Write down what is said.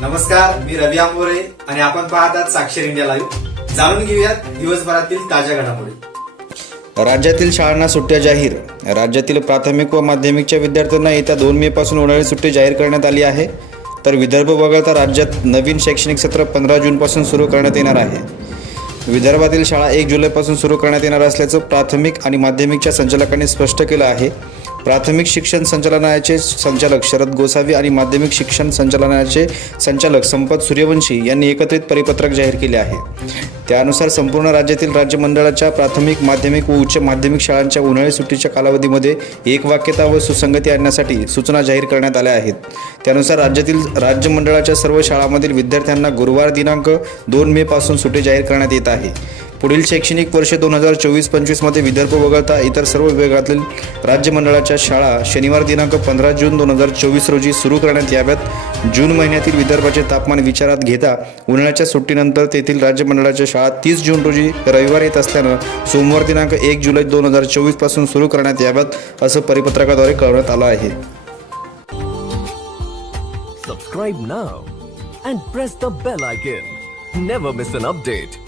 नमस्कार मी रवी आंबोरे आणि आपण पाहतात साक्षर इंडिया लाईव्ह. जाणून घेऊयात दिवसभरातील ताज्या घडामोडी. राज्यातील शाळांना सुट्ट्या जाहीर. राज्यातील प्राथमिक व माध्यमिकच्या विद्यार्थ्यांना येत्या दोन मे पासून उन्हाळी सुट्टी जाहीर करण्यात आली आहे. तर विदर्भ वगळता राज्यात नवीन शैक्षणिक सत्र पंधरा जूनपासून सुरू करण्यात येणार आहे. विदर्भातील शाळा एक जुलैपासून सुरू करण्यात येणार असल्याचं प्राथमिक आणि माध्यमिकच्या संचालकांनी स्पष्ट केलं आहे. प्राथमिक शिक्षण संचालनालयाचे संचालक शरद गोसावी आणि माध्यमिक शिक्षण संचालनालयाचे संचालक संपत सूर्यवंशी यांनी एकत्रित परिपत्रक जाहीर केले आहे. त्यानुसार संपूर्ण राज्यातील राज्य मंडळाच्या प्राथमिक माध्यमिक व उच्च माध्यमिक शाळांच्या उन्हाळी सुट्टीच्या कालावधीमध्ये एकवाक्यता व सुसंगती आणण्यासाठी सूचना जाहीर करण्यात आल्या आहेत. त्यानुसार राज्यातील राज्य मंडळाच्या सर्व शाळांमधील विद्यार्थ्यांना गुरुवार दिनांक दोन मे पासून सुट्टी जाहीर करण्यात येत आहे. पुढील शैक्षणिक वर्ष दोन हजार चोवीस पंचवीसमध्ये विदर्भ वगळता इतर सर्व विभागातील राज्यमंडळाच्या शाळा शनिवार दिनांक पंधरा जून दोन हजार चोवीस रोजी सुरू करण्यात याव्यात जून महिन्यातील विदर्भाचे तापमान विचारात घेता उन्हाळ्याच्या सुट्टीनंतर तेथील राज्यमंडळाच्या शाळा तीस जून रोजी रविवार येत असल्यानं सोमवार दिनांक एक जुलै दोन हजार चोवीसपासून सुरू करण्यात याव्यात असं परिपत्रकाद्वारे कळवण्यात आलं आहे Subscribe now and press the bell icon. Never miss an update.